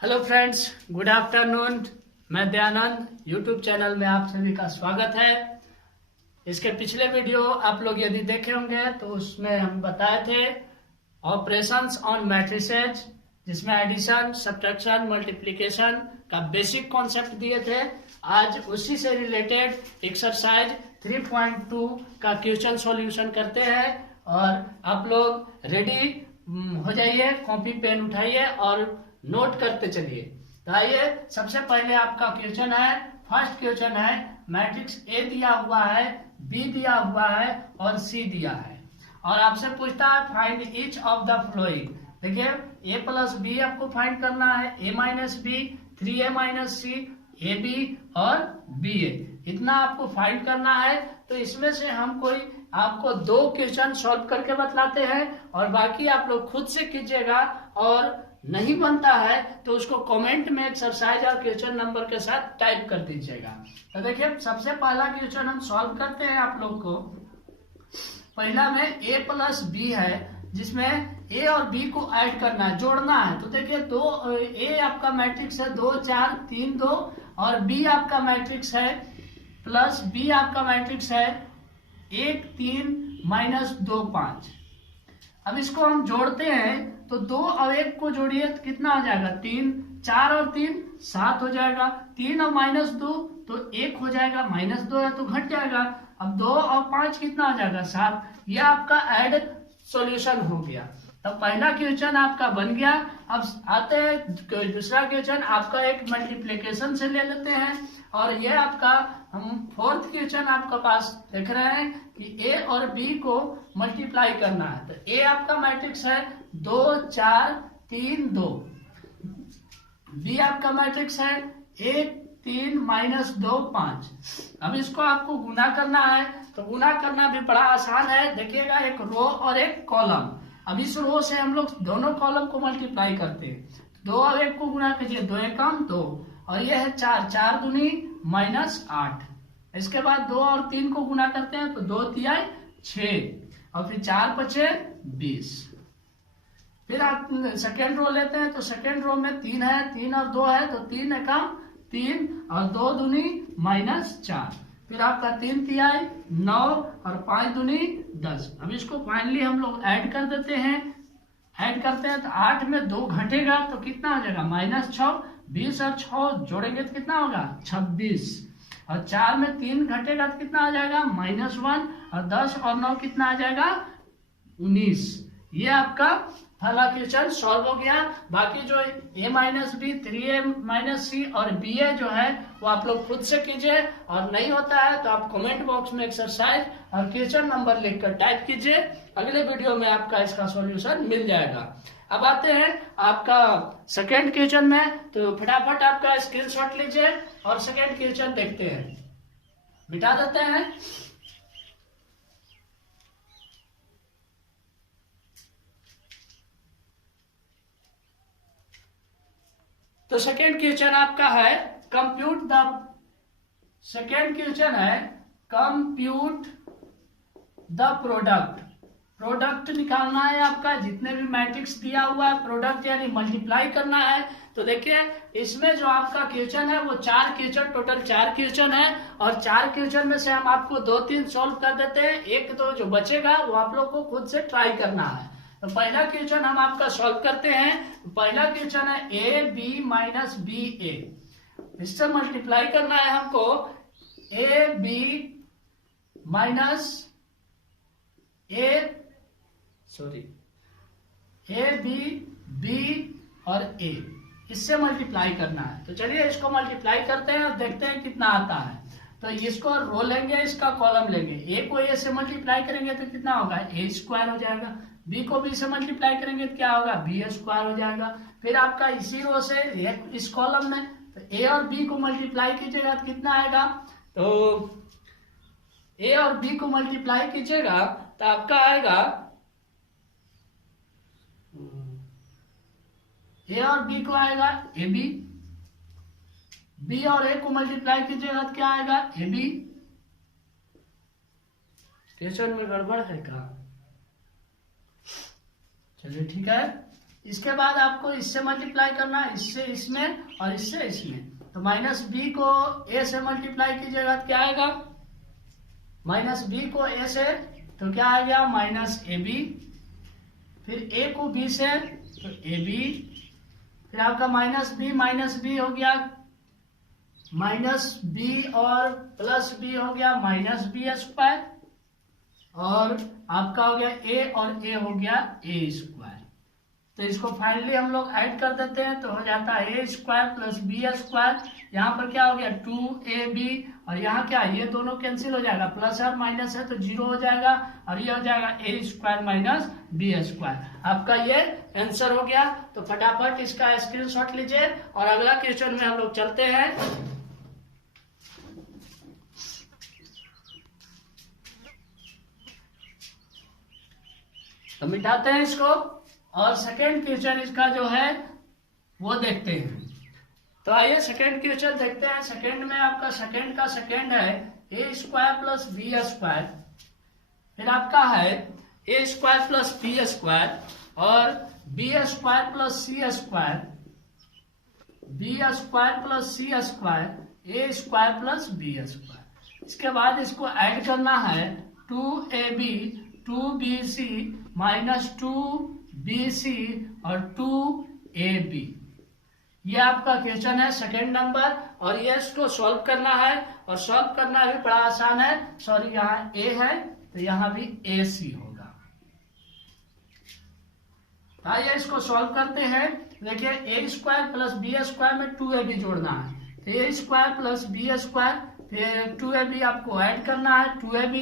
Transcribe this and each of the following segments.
Hello friends, good afternoon. मैं Dayanand, YouTube channel में आप सभी का स्वागत है। इसके पिछले वीडियो आप लोग यदि देखे होंगे तो उसमें हम बताए थे ऑपरेशंस ऑन मैट्रिसेज, जिसमें एडिशन, सब्ट्रैक्शन, मल्टीप्लिकेशन का बेसिक कॉन्सेप्ट दिए थे। आज उसी से रिलेटेड एक्सरसाइज 3.2 का क्वेश्चन सॉल्यूशन करते हैं और आप लोग रेडी हो जाइए, कॉपी पेन उठाइए और नोट करते चलिए। तो आइए, सबसे पहले आपका क्वेश्चन है, फर्स्ट क्वेश्चन है, मैट्रिक्स ए दिया हुआ है, बी दिया हुआ है और सी दिया है और आपसे पूछता है find each of the following. देखिए, ए प्लस बी आपको फाइंड करना है, a minus b, 3a minus c, a b और बी ए, इतना आपको फाइंड करना है। तो इसमें से हम कोई आपको दो क्वेश्चन सॉल्व करके बतलाते हैं और बाकी आप लोग खुद से कीजिएगा, और नहीं बनता है तो उसको कमेंट में एक्सरसाइज और क्वेश्चन नंबर के साथ टाइप कर दीजिएगा। तो देखिए, सबसे पहला क्वेश्चन हम सॉल्व करते हैं आप लोग को। पहला में a प्लस बी है, जिसमें a और b को ऐड करना है, जोड़ना है। तो देखिए, दो a आपका मैट्रिक्स है 2 4 3 2 और b आपका मैट्रिक्स है प्लस b आपका मैट्रिक्स है 1 3 माइनस 2 5। अब इसको हम जोड़ते हैं तो 2 और 1 को जोड़िए तो कितना हो जाएगा, 3, 4 और 3 7 हो जाएगा, 3 और माइनस 2 तो 1 हो जाएगा, माइनस 2 है तो घट जाएगा। अब 2 और 5 कितना हो जाएगा, 7। यह आपका ऐड सॉल्यूशन हो गया। तो पहला क्वेश्चन आपका बन गया। अब आते हैं दूसरा क्वेश्चन, आपका एक मल्टीप्लिकेशन से ले लेते हैं और ये आपका हम फोर्थ क्वेश्चन आपके पास देख रहे हैं कि ए और बी को मल्टीप्लाई करना है। तो ए आपका मैट्रिक्स है 2 4 3 2, बी आपका मैट्रिक्स है 1 3 माइनस 2 5। अब इसको आपको गुना करना है, तो गुना करना भी बड़ा आसान है। देखिएगा, एक रो और एक कॉलम। अब इस रो से हम लोग दोनों कॉलम को मल्टीप्लाई करते हैं। 2 और 1 को गुना कीजिए, 2 एकम 2 और ये है 4, 4 दूनी माइनस 8। इसके बाद 2 और 3 को गुना करते हैं तो 2 तिहाई 6 और फिर 4 बचे 20। फिर आप सेकेंड रो लेते हैं तो सेकेंड रो में 3 है, 3 और 2 है तो 3 एकम 3 और 2 दूनी माइनस 4। फिर आपका 3 तिहाई 9 और 5 दूनी 10। अब इसको फाइनली हम लोग ऐड कर देते हैं। ऐड करते हैं तो 8 में 2 घटेगा तो कितना हो जाएगा, माइनस 6। 20 और 6 जोड़ेंगे तो कितना होगा, 26। और 4 में 3 घटेगा तो कितना आ जाएगा, माइनस 1। और 10 और 9 कितना आ जाएगा, 19। ये आपका पहला क्वेश्चन सॉल्व हो गया। बाकी जो a minus b, 3a minus c और बी ए जो है वो आप लोग खुद से कीजिए, और नहीं होता है तो आप कमेंट बॉक्स में एक्सरसाइज और क्वेश्चन नंबर लिखकर टाइप कीजिए। अगले वीडियो में आपका इसका सॉल्यूशन मिल जाएगा। अब आते हैं आपका सेकेंड क्वेश्चन में, तो फटाफट आपका स्क्रीनशॉट लीजिए और सेकेंड क्वेश्चन देखते हैं। मिटा देते हैं। तो सेकेंड क्वेश्चन आपका है कंप्यूट द, सेकेंड क्वेश्चन है कंप्यूट द प्रोडक्ट। प्रोडक्ट निकालना है आपका, जितने भी मैट्रिक्स दिया हुआ है प्रोडक्ट यानी मल्टीप्लाई करना है। तो देखिए, इसमें जो आपका क्वेश्चन है वो 4 क्वेश्चन, टोटल 4 क्वेश्चन है और 4 क्वेश्चन में से हम आपको 2-3 सॉल्व कर देते हैं। एक तो जो बचेगा वो आप लोग को खुद से ट्राई करना है। तो पहला क्वेश्चन हम आपका सॉल्व करते हैं। पहला क्वेश्चन है A B minus B A, इससे मल्टीप्लाई करना है हमको। A B minus A B B और ए, इससे मल्टीप्लाई करना है। तो चलिए इसको मल्टीप्लाई करते हैं और देखते हैं कितना आता है। तो इसको रो लेंगे, इसका कॉलम लेंगे। ए को ए से मल्टीप्लाई करेंगे तो कितना होगा, ए स्क्वायर हो जाएगा। बी को बी से मल्टीप्लाई करेंगे तो क्या होगा, बी स्क्वायर हो जाएगा। फिर आपका इसी रो से इस कॉलम में तो ए और बी को मल्टीप्लाई कीजिएगा तो कितना आएगा, तो ए और बी को मल्टीप्लाई कीजिएगा तो आपका आएगा, ए और बी को आएगा ए बी, बी और ए को मल्टीप्लाई कीजिएगा तो क्या आएगा, ए बी। क्वेश्चन में गड़बड़ है क्या, चलिए ठीक है। इसके बाद आपको इससे मल्टीप्लाई करना है, इससे इसमें और इससे इसमें। तो माइनस बी को ए से मल्टीप्लाई कीजिएगा तो क्या आएगा, माइनस बी को ए से तो क्या आ गया माइनस ए बी, फिर ए को बी से तो ए बी, फिर आपका माइनस बी हो गया माइनस बी और प्लस बी हो गया माइनस बी स्क्वायर, और आपका हो गया ए और ए हो गया ए स्क्वायर। तो इसको फाइनली हम लोग ऐड कर देते हैं तो हो जाता है a square plus b square. यहाँ पर क्या हो गया 2ab, और यहाँ क्या है ये दोनों कैंसिल हो जाएगा, प्लस और माइनस है तो 0 हो जाएगा, और ये हो जाएगा ए स्क्वायर माइनस बी स्क्वायर। आपका ये आंसर हो गया। तो फटाफट इसका स्क्रीनशॉट लीजिए और अगला क्वेश्चन में हम लोग चलते हैं। तो मिटाते हैं इसको और सेकेंड क्वेश्चन इसका जो है वो देखते हैं। तो आइए सेकेंड क्वेश्चन देखते हैं। सेकेंड में आपका सेकेंड का सेकेंड है a square plus b square, फिर आपका है a square plus b square और B square plus c square, B square plus c square, ए स्क्वायर प्लस बी स्क्वायर। इसके बाद इसको ऐड करना है 2ab 2bc माइनस 2bc और 2ab। ये आपका क्वेश्चन है सेकेंड नंबर, और ये इसको सॉल्व करना है, और सॉल्व करना भी बड़ा आसान है। सॉरी यहाँ ए है तो यहाँ भी ए सी होगा। आइए इसको सॉल्व करते हैं। देखिए a square plus b square में 2ab जोड़ना है, तो a square plus b square, फिर 2ab आपको ऐड करना है 2ab,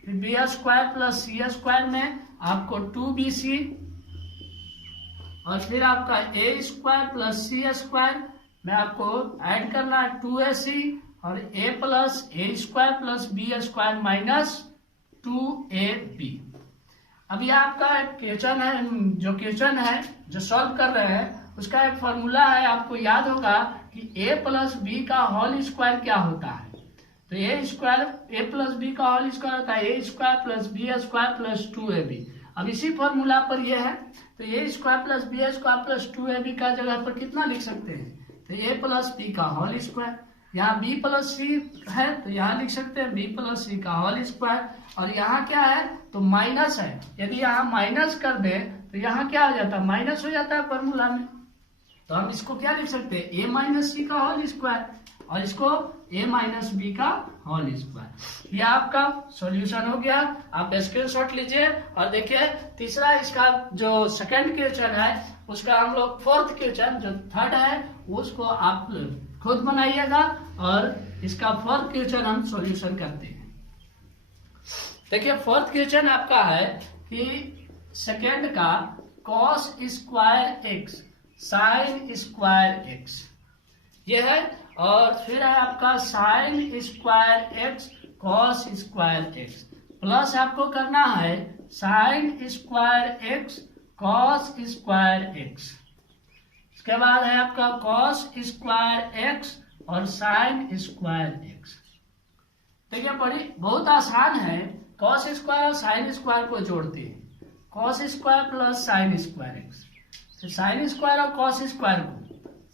फिर b square plus c square में आपको 2bc, और फिर आपका a square plus c square में आपको ऐड करना है 2ac, और a plus a square plus b square minus 2ab। अब ये आपका एक क्वेश्चन है, जो क्वेश्चन है जो सॉल्व कर रहे हैं उसका एक फॉर्मूला है, आपको याद होगा कि a प्लस बी का होल स्क्वायर क्या होता है। तो ए प्लस बी का होल स्क्वायर होता है a square plus b square plus 2ab। अब इसी फॉर्मूला पर ये है, तो a square plus b square plus 2ab का जगह पर कितना लिख सकते हैं, तो ए प्लस बी का होल स्क्वायर। यहाँ बी प्लस सी है तो यहाँ लिख सकते हैं बी प्लस सी का होल स्क्वायर, और यहाँ क्या है तो माइनस है, यदि यहाँ माइनस कर दे तो यहाँ क्या हो जाता है माइनस हो जाता है फॉर्मूला में। तो हम इसको क्या लिख सकते हैं ए माइनस सी का होल स्क्वायर, और इसको ए माइनस बी का होल स्क्वायर। ये आपका सॉल्यूशन हो गया। आप स्क्रीनशॉट लीजिए और देखिए तीसरा इसका जो सेकंड क्वेश्चन है उसका हम लोग फोर्थ क्वेश्चन जो थर्ड है उसको आप खुद बनाइएगा, और इसका फोर्थ क्वेश्चन हम सॉल्यूशन करते हैं। देखिए फोर्थ क्वेश्चन आपका है कि सेकंड का cos square x sine square x ये है, और फिर है आपका sine square x cos square x, plus आपको करना है sine square x cos square x. इसके बाद है आपका कॉस स्क्वायर एक्स और साइन स्क्वायर एक्स। देखिए बहुत आसान है, कॉस स्क्वायर और साइन स्क्वायर को जोड़ते हैं, cos square plus sine square x, sine square और कॉस स्क्वायर को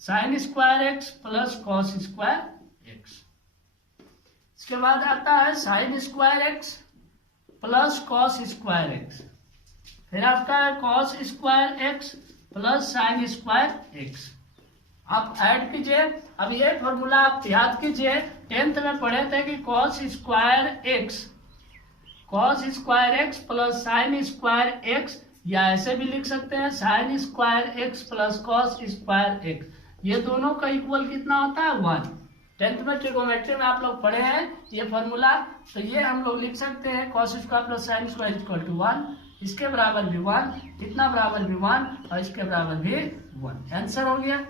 sine square x plus cos square x. इसके बाद आता है sine square x plus cos square x, फिर आपका है cos square x plus sine square x. आप ऐड कीजिए। अब ये फॉर्मूला आप याद कीजिए, 10th में पढ़े थे कि cos square x plus sine square x, या ऐसे भी लिख सकते हैं sine square x plus cos square x. ये दोनों का इक्वल कितना होता है 1। 10th में ट्रिगोनोमेट्री में आप लोग पढ़े हैं ये फॉर्मूला, तो ये हम लोग लिख सकते हैं cos square plus sine square equal to 1, इसके बराबर भी 1, इतना बराबर भी 1 और इसके बराबर भी 1। आंसर हो गया।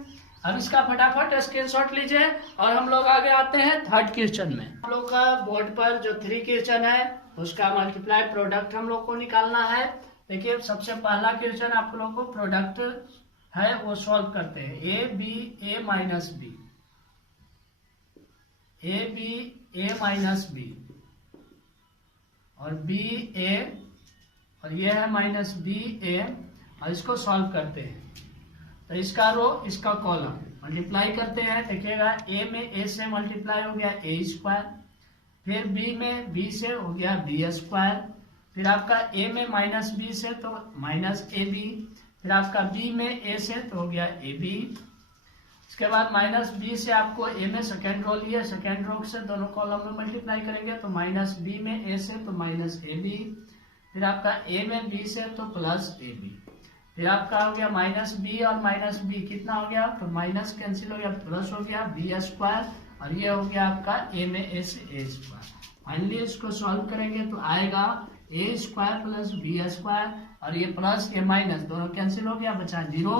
अब इसका फटाफट स्क्रीनशॉट लीजिए और हम लोग आगे आते हैं थर्ड क्वेश्चन में। हम लोग का बोर्ड पर जो 3 क्वेश्चन है उसका मल्टीप्लाइड प्रोडक्ट हम लोग को निकालना है। देखिए सबसे पहला क्वेश्चन आप लोग को प्रोडक्ट है वो सॉल्व करते हैं। ए माइनस बी और बी ए, और ये है माइनस बी ए, और इसको सॉल्व करते हैं। तो इसका रो इसका कॉलम मल्टीप्लाई करते हैं। देखिएगा ए में ए से मल्टीप्लाई हो गया ए स्क्वायर, फिर बी में बी से हो गया बी स्क्वायर, फिर आपका ए में माइनस बी से तो माइनस ए बी, फिर आपका बी में ए से तो हो गया ए बी। इसके बाद माइनस बी से आपको ए में सेकेंड रो लिया, सेकेंड रो से दोनों कॉलम में मल्टीप्लाई करेंगे तो माइनस बी में ए से तो माइनस ए बी, फिर आपका ए में बी से तो प्लस ए बी, फिर आपका हो गया माइनस बी और माइनस बी कितना हो गया तो माइनस कैंसिल हो गया, प्लस हो गया बी स्क्वायर, और ये हो गया आपका ए में ए से ए स्क्वायर। फाइनली इसको सॉल्व करेंगे तो आएगा ए स्क्वायर प्लस बी स्क्वायर, और ये प्लस ये माइनस दोनों कैंसिल हो गया, बचा 0।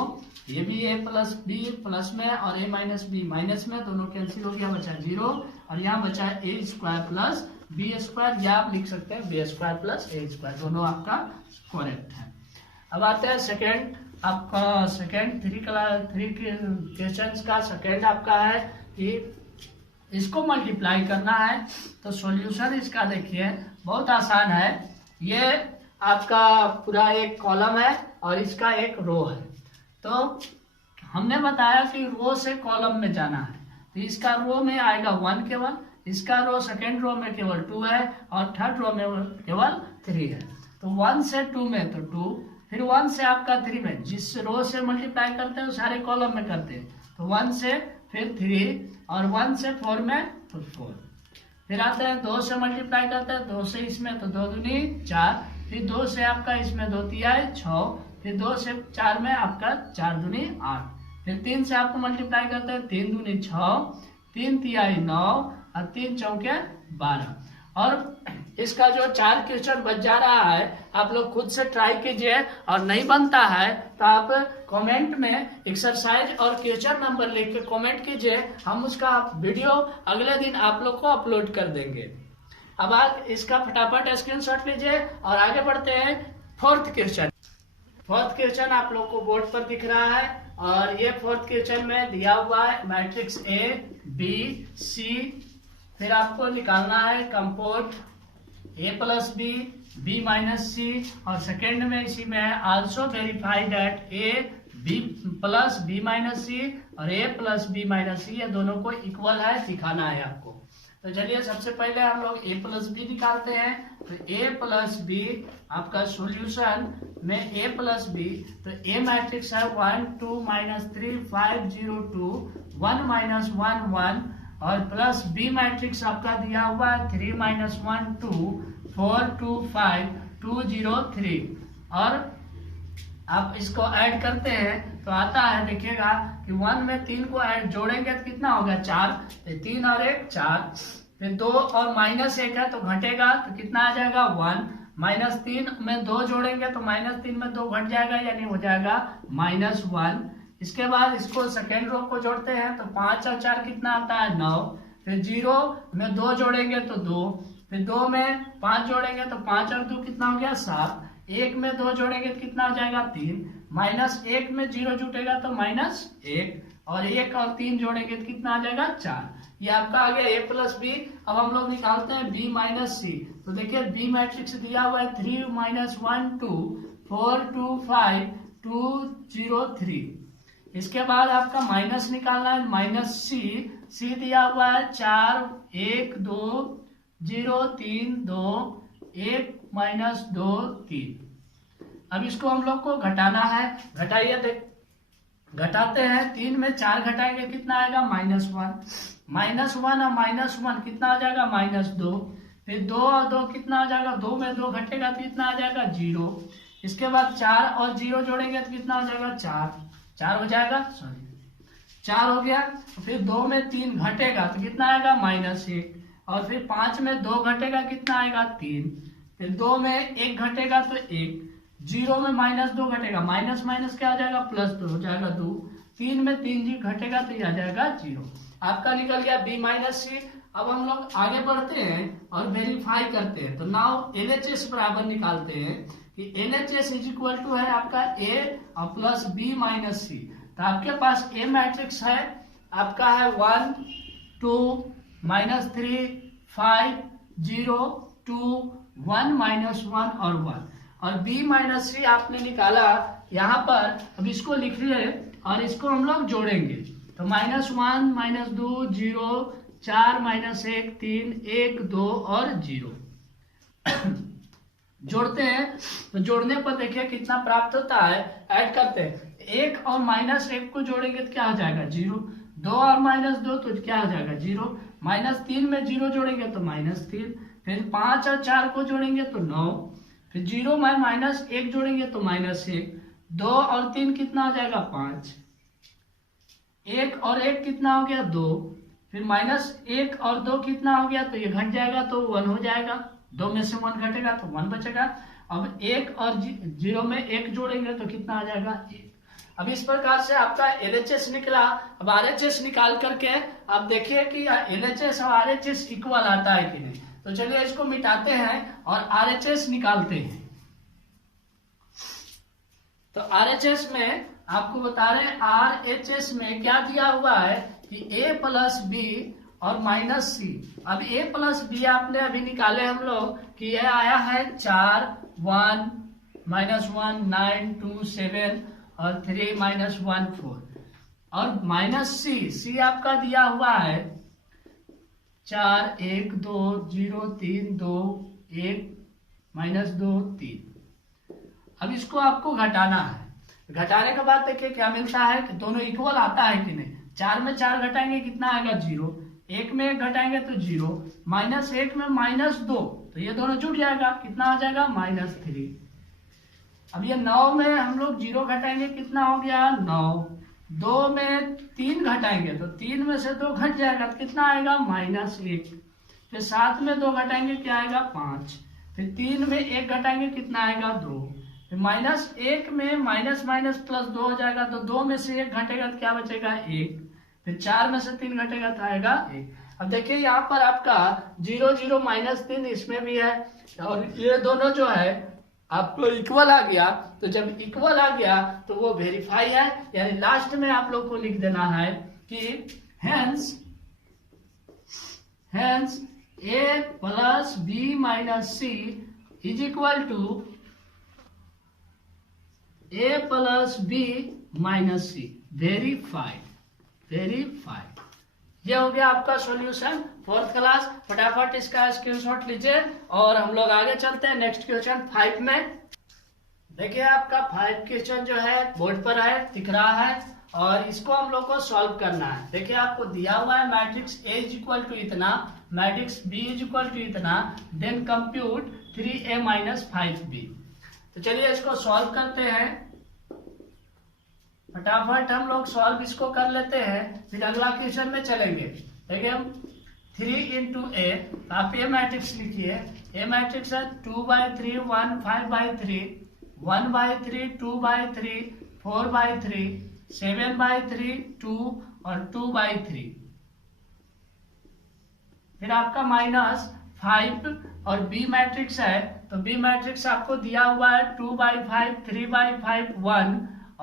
ये भी ए प्लस बी प्लस में और ए माइनस बी माइनस में, दोनों कैंसिल हो गया, बचा 0। और यहाँ बचा ए स्क्वायर प्लस बी स्क्वायर, या आप लिख सकते हैं B square plus a square, दोनों आपका करेक्ट है। अब आते हैं सेकेंड, आपका सेकेंड थ्री क्वेश्चन का सेकेंड आपका है कि इसको मल्टीप्लाई करना है। तो सॉल्यूशन इसका देखिए बहुत आसान है। ये आपका पूरा एक कॉलम है और इसका एक रो है। तो हमने बताया कि रो से कॉलम में जाना है, तो इसका रो में आएगा 1 केवल, इसका रो सेकेंड रो में केवल 2 है और थर्ड रो में केवल 3 है। तो 1 से 2 में तो 2, फिर 1 से आपका 3 में, जिस रो से मल्टीप्लाई करते हैं वो सारे कॉलम में करते हैं, तो 1 से फिर 3 और 1 से 4 में तो 4, फिर आते हैं 2 से मल्टीप्लाई करते हैं, 2 से इसमें तो 2 दूनी 4, फिर 2 से आपका इसमें 2 तिहाई 6, फिर 2 से 4 में आपका 4 दूनी 8, फिर 3 से आपको मल्टीप्लाई करते हैं 3 दूनी 6, 3 तिहाई 9 और 3 चौके 12। और इसका जो 4 क्वेश्चन बच जा रहा है आप लोग खुद से ट्राई कीजिए, और नहीं बनता है तो आप कमेंट में एक्सरसाइज और क्वेश्चन नंबर लिख के कमेंट कीजिए, हम उसका वीडियो अगले दिन आप लोग को अपलोड कर देंगे। अब आप इसका फटाफट स्क्रीनशॉट लीजिए और आगे बढ़ते हैं फोर्थ क्वेश्चन। फोर्थ क्वेश्चन आप लोग को बोर्ड पर दिख रहा है, और ये फोर्थ क्वेश्चन में दिया हुआ है मैट्रिक्स ए बी सी, फिर आपको निकालना है compose a plus b b minus c, और सेकेंड में इसी में है also verify that a b plus b minus c और a plus b minus c ये दोनों को इक्वल है दिखाना है आपको। तो चलिए सबसे पहले हम लोग ए प्लस बी निकालते हैं। तो ए प्लस बी आपका सॉल्यूशन में ए प्लस बी, तो ए मैट्रिक्स है 1 2 -3 5 0 2 1 -1 1, और प्लस बी मैट्रिक्स आपका दिया हुआ है 3 -1 2 4 2 5 2 0 3, और आप इसको ऐड करते हैं तो आता है, देखिएगा कि 1 में 3 को ऐड जोड़ेंगे तो कितना हो गया 4, 3 और 1 4, फिर 2 और -1 है तो घटेगा तो कितना आ जाएगा 1, -3 में 2 जोड़ेंगे तो -3 में 2 घट जाएगा यानी हो जाएगा -1। इसके बाद इसको सेकेंड रो को जोड़ते हैं तो 5 और 4 कितना आता है 9, फिर 0 में 2 जोड़ेंगे तो 2, फिर 2 में 5 जोड़ेंगे तो 5 और 2 कितना हो गया 7, 1 में 2 जोड़ेंगे तो कितना हो जाएगा 3, -1 में 0 जुटेगा तो -1, और 1 और 3 जोड़ेंगे तो कितना आ जाएगा 4। ये आपका आ गया ए प्लस बी। अब हम लोग निकालते हैं बी माइनस सी। तो देखिए बी मैट्रिक्स दिया हुआ है 3 -1 2 4 2 5 2 0 3। इसके बाद आपका माइनस निकालना है माइनस सी। सी दिया हुआ है 4 1 2 0 3 2 1 -2 3। अब इसको हम लोग को घटाना है। घटाइए, देख घटाते हैं। 3 में 4 घटाएंगे कितना आएगा -1। -1 और -1 कितना आ जाएगा -2। फिर 2 और 2 कितना आ जाएगा, 2 में 2 घटेगा तो कितना आ जाएगा 0। इसके बाद 4 और 0 जोड़ेंगे तो कितना हो जाएगा 4 हो जाएगा, सॉरी 4 हो गया। फिर 2 में 3 घटेगा तो कितना आएगा -1। और फिर 5 में 2 घटेगा कितना आएगा 3। फिर 2 में 1 घटेगा तो 1। 0 में -2 घटेगा, माइनस माइनस क्या आ जाएगा +2 हो जाएगा 2। 3 में 3 घटेगा तो ये आ जाएगा 0। आपका निकल गया B माइनस सी। अब हम लोग आगे बढ़ते हैं और वेरीफाई करते हैं। तो नाउ LHS बराबर निकालते हैं कि LHS इज इक्वल टू है आपका A और प्लस B माइनस सी। तो आपके पास A मैट्रिक्स है आपका है 1 2 -3 5 0 2 1 -1 और 1। और B माइनस सी आपने निकाला यहाँ पर। अब इसको लिख लिए और इसको हम लोग जोड़ेंगे। तो -1 -2 0 4 -1 3 1 2 और 0 जोड़ते हैं। तो जोड़ने पर देखिए कितना प्राप्त होता है, ऐड करते हैं। 1 और -1 को जोड़ेंगे तो क्या हो जाएगा 0, 2 और -2 तो क्या हो जाएगा 0, -3 में 0 जोड़ेंगे तो -3, फिर 5 और 4 को जोड़ेंगे तो 9, फिर 0 में -1 जोड़ेंगे तो -1, 2 और 3 कितना हो जाएगा 5, 1 और 1 कितना हो गया 2, फिर -1 और 2 कितना हो गया, तो ये घट जाएगा तो 1 हो जाएगा, 2 में से 1 घटेगा तो 1 बचेगा। अब 1 और 0 में 1 जोड़ेंगे तो कितना आ जाएगा 1। अब इस प्रकार से आपका LHS निकला। अब RHS निकाल करके आप देखिए कि LHS और RHS इक्वल आता है कि नहीं। तो चलिए इसको मिटाते हैं और RHS निकालते हैं। तो RHS में आपको बता रहे हैं, RHS में क्या दिया हुआ है कि A + B और -C। अब A + B आपने अभी निकाले हम लोग कि यह आया है 4 1 -1 9 2 7 और 3 -1 4, और C आपका दिया हुआ है 4 1 2 0 3 2 1 -2 3। अब इसको आपको घटाना है। घटाने के बाद देखिए क्या मिलता है कि दोनों इक्वल आता है कि नहीं। 4 में 4 घटाएंगे कितना आएगा 0, 1 में 1 घटाएंगे तो 0, -1 में -2 तो ये दोनों जुड़ जाएगा, कितना आ जाएगा -3। अब ये 9 में हम लोग 0 घटाएंगे कितना हो गया 9, 2 में 3 घटाएंगे तो 3 में से 2 घट जाएगा तो कितना आएगा -1, फिर 7 में 2 घटाएंगे क्या आएगा 5, फिर 3 में 1 घटाएंगे कितना आएगा 2, फिर -1 में +2 हो जाएगा तो 2 में से 1 घटेगा तो क्या बचेगा 1, फिर 4 में से 3 घटेगा तो आएगा 1। अब देखिए यहाँ पर आपका 0 0 -3 इसमें भी है, और ये दोनों जो है आपको इक्वल आ गया। तो जब इक्वल आ गया तो वो वेरीफाई है, यानी लास्ट में आप लोग को लिख देना है कि hence A + B - C is equal to A + B - C। Verified. ये हो गया आपका सॉल्यूशन 4th क्लास। फटाफट इसका स्क्रीनशॉट लीजिए और हम लोग आगे चलते हैं नेक्स्ट क्वेश्चन 5 में। देखिए आपका 5 क्वेश्चन जो है बोर्ड पर है, दिख रहा है, और इसको हम लोग को सॉल्व करना है। देखिए आपको दिया हुआ है matrix A is equal to इतना, matrix B is equal to इतना, देन कंप्यूट 3A - 5B। तो चलिए इसको सॉल्व करते हैं। फटाफट हम लोग सॉल्व इसको कर लेते हैं, फिर अगला क्वेश्चन में चलेंगे। देखिए हम 3 × A, आप ये मैट्रिक्स लिखिए। A मैट्रिक्स है 2/3 1 5/3 1/3 2/3 4/3 7/3 2 और 2/3। फिर आपका -5 और B मैट्रिक्स है, तो B मैट्रिक्स आपको दिया हुआ है 2/5 3/5 1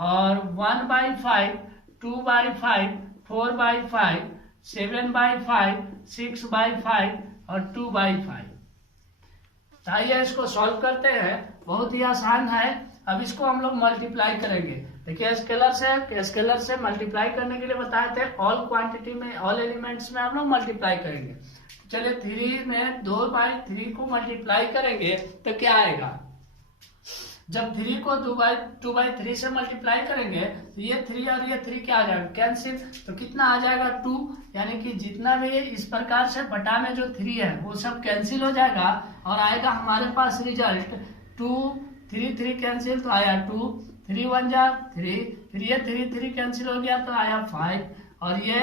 और 1/5 2/5 4/5 7/5 6/5 और 2/5। आइए इसको सॉल्व करते हैं, बहुत ही आसान है। अब इसको हम लोग मल्टीप्लाई करेंगे। देखिए स्केलर से मल्टीप्लाई करने के लिए बताए थे, ऑल क्वांटिटी में ऑल एलिमेंट्स में हम लोग मल्टीप्लाई करेंगे। चलिए 3 में 2/3 को मल्टीप्लाई करेंगे तो क्या आएगा। जब 3 को 2/3 से मल्टीप्लाई करेंगे तो ये 3 और ये 3 क्या आ जाएगा कैंसिल, तो कितना आ जाएगा 2, यानी कि जितना भी इस प्रकार से बटा में जो 3 है वो सब कैंसिल हो जाएगा और आएगा हमारे पास रिजल्ट 2 3 3 कैंसिल तो आया 2, 3 1 जा 3, फिर ये 3 3 कैंसिल हो गया तो आया 5 और ये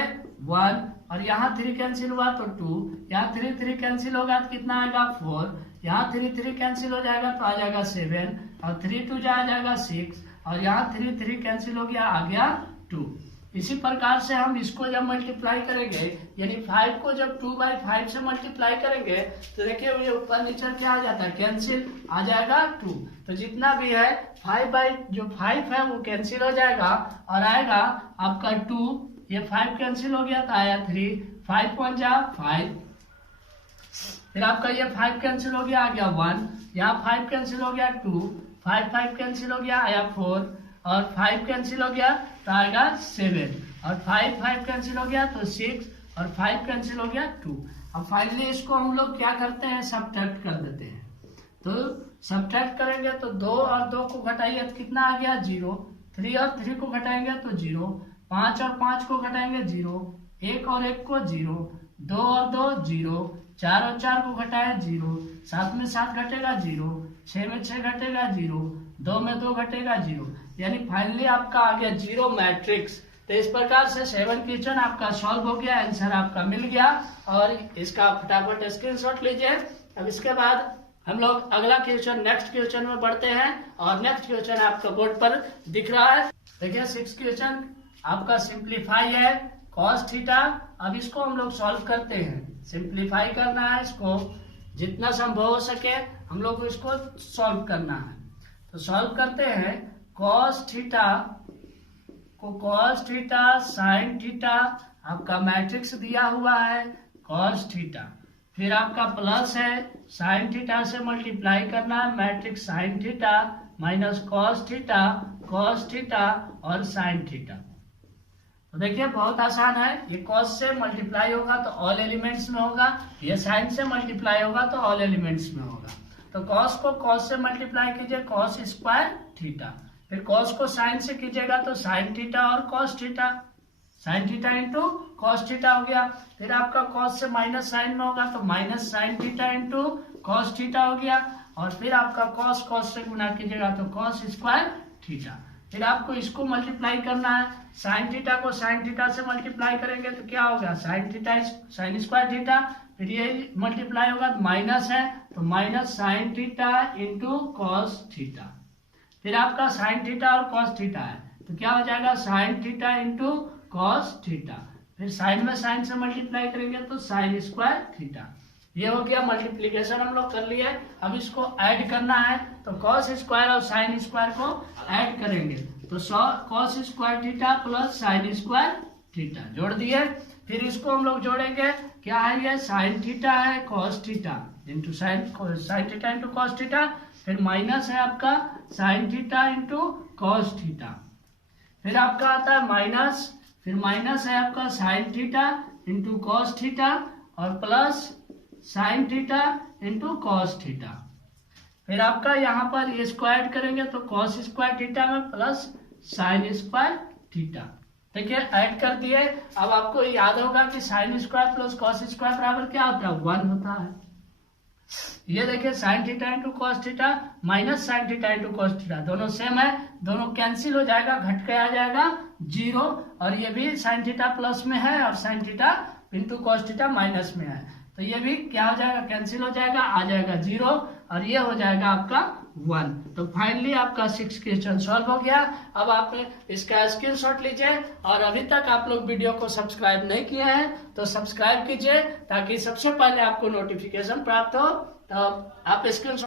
1, और यहाँ 3 कैंसिल हुआ तो 2, यहाँ 3 3 कैंसिल होगा तो कितना आएगा 4, यहाँ 3 3 कैंसिल हो जाएगा तो आ जाएगा 7, और 3 2 जा जाएगा 6, और यहाँ 3 3 कैंसिल हो गया आ गया 2। इसी प्रकार से हम इसको जब मल्टीप्लाई करेंगे, यानी 5 को जब 2/5 से मल्टीप्लाई करेंगे तो देखिए ये ऊपर नीचे क्या आ जाता है कैंसिल, आ जाएगा 2। तो जितना भी है 5 है वो कैंसिल हो जाएगा और आएगा आपका 2, ये 5 कैंसिल हो गया तो आया 3, 5 1 जा 5, फिर आपका ये 5 कैंसिल हो गया आ गया 1, यहाँ 5 कैंसिल हो गया 2, 5 5 कैंसिल हो गया आया 4, और 5 कैंसिल हो गया तो आएगा 7, और 5 कैंसिल हो गया तो 6, और 5 कैंसिल हो गया 2। अब फाइनली इसको हम लोग क्या करते हैं, सब्ट्रैक्ट कर देते हैं। तो सब्ट्रैक्ट करेंगे तो 2 और 2 को घटाइए तो कितना आ गया 0, 3 और 3 को घटाएंगे तो 0, 5 और 5 को घटाएंगे 0, 1 और 1 को 0, 2 और 2 0, 4 और 4 को घटाए 0, 7 में 7 घटेगा 0, 6 में 6 घटेगा 0, 2 में 2 घटेगा 0, यानी फाइनली आपका आ गया 0 मैट्रिक्स। तो इस प्रकार से 7 क्वेश्चन आपका सॉल्व हो गया, आंसर आपका मिल गया, और इसका फटाफट स्क्रीनशॉट लीजिए। अब इसके बाद हम लोग अगला क्वेश्चन नेक्स्ट क्वेश्चन में बढ़ते हैं, और नेक्स्ट क्वेश्चन आपका बोर्ड पर दिख रहा है। देखिए 6 क्वेश्चन आपका सिंप्लीफाई है cos थीटा। अब इसको हम लोग सॉल्व करते हैं, सिंप्लीफाई करना है, इसको जितना संभव हो सके हम लोग को इसको सॉल्व करना है। तो सॉल्व करते हैं, cos थीटा को cos थीटा sin थीटा, आपका मैट्रिक्स दिया हुआ है cos थीटा, फिर आपका प्लस है sin थीटा से मल्टीप्लाई करना है matrix sin theta minus cos theta और sin थीटा। तो देखिए बहुत आसान है, ये cos से मल्टीप्लाई होगा तो ऑल एलिमेंट्स में होगा, ये sin से मल्टीप्लाई होगा तो ऑल एलिमेंट्स में होगा। तो cos को cos से मल्टीप्लाई कीजिए cos स्क्वायर थीटा, फिर cos को sin से कीजिएगा तो sin थीटा और cos theta, sin theta into cos theta हो गया। फिर आपका cos से माइनस साइन में होगा तो minus sin theta into cos theta हो गया, और फिर आपका cos से गुना कीजिएगा तो cos स्क्वायर थीटा। फिर आपको इसको मल्टीप्लाई करना है, sin थीटा को sin थीटा से मल्टीप्लाई करेंगे तो क्या होगा sin theta sin square theta, फिर ये मल्टीप्लाई होगा तो माइनस है तो minus sin theta into cos theta. फिर आपका sin थीटा और cos थीटा है तो क्या हो जाएगा sin theta into cos theta, फिर sin में sin से मल्टीप्लाई करेंगे तो sin स्क्वायर थीटा। ये हो गया मल्टीप्लीकेशन हम लोग कर लिए। अब इसको ऐड करना है तो cos स्क्वायर और sin स्क्वायर को ऐड करेंगे तो cos square theta plus sin square theta जोड़ दिए। फिर इसको हम लोग जोड़ेंगे, क्या है ये sin थीटा है cos theta into sin theta into cos theta, फिर माइनस है आपका sin theta into cos theta, फिर आपका आता है माइनस, फिर माइनस है आपका sin theta into cos theta और plus sin theta into cos theta. फिर आपका यहाँ पर ये स्क्वायर करेंगे तो cos स्क्वायर थीटा में प्लस sin स्क्वायर थीटा। देखिए ऐड कर दिए। अब आपको याद होगा कि sin square plus cos square बराबर क्या होता है 1 होता है। ये देखिए sin theta into cos theta minus sin theta into cos theta दोनों सेम है, दोनों कैंसिल हो जाएगा, घट के आ जाएगा 0, और ये भी sin थीटा प्लस में है और sin theta into cos theta minus में है, तो ये भी क्या हो जाएगा कैंसिल हो जाएगा, आ जाएगा 0, और ये हो जाएगा आपका 1। तो फाइनली आपका 6 क्वेश्चन सॉल्व हो गया। अब आप इसका स्क्रीनशॉट लीजिए, और अभी तक आप लोग वीडियो को सब्सक्राइब नहीं किए हैं तो सब्सक्राइब कीजिए ताकि सबसे पहले आपको नोटिफिकेशन प्राप्त हो। तो आप स्क्रीनशॉट